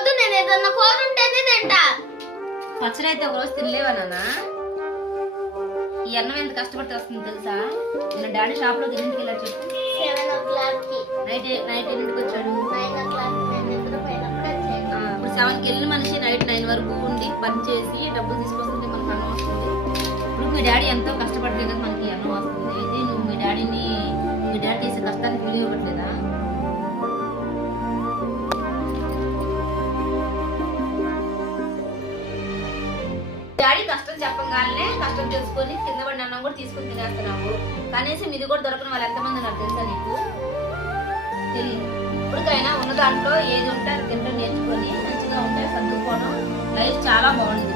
వద్దు నేను ఏదన్నా కోరుంటేనే తింటా. పచ్చడి అయితే ఒకరోజు తినలేవా నాన్న? ఈ అన్నం ఎంత కష్టపడితే వస్తుంది తెలుసా? నేను డాడీ షాప్లో ఎన్నింటికి వెళ్ళా చెప్పు నైట్ నైట్ ఎన్నింటికి వచ్చాడు? నైన్ ఓ క్లాక్ ఇప్పుడు సెవెన్కి వెళ్ళిన మనిషి నైట్ నైన్ వరకు ఉండి పని చేసి డబ్బులు తీసుకొస్తుంటే మనకు అన్నం వస్తుంది. ఇప్పుడు మీ డాడీ ఎంతో కష్టపడితే కదా మనకి అన్నం వస్తుంది. అయితే నువ్వు మీ డాడీని మీ డాడీ చేసే కష్టానికి విలువ ఇవ్వట్లేదా? డాడీ కష్టం చెప్పగానే కష్టం చేసుకొని కింద పడిన అన్నం కూడా తీసుకొని తినేస్తున్నావు. కనీసం ఇది కూడా దొరకని వాళ్ళు ఎంతమంది నాకు తెలుసా నీకు? తెలియదు. ఇప్పటికైనా ఉన్న దాంట్లో ఏది ఉంటే అది తింటూ నేర్చుకొని మంచిగా ఉంటే సర్దుకోవడం లైఫ్ చాలా బాగుంది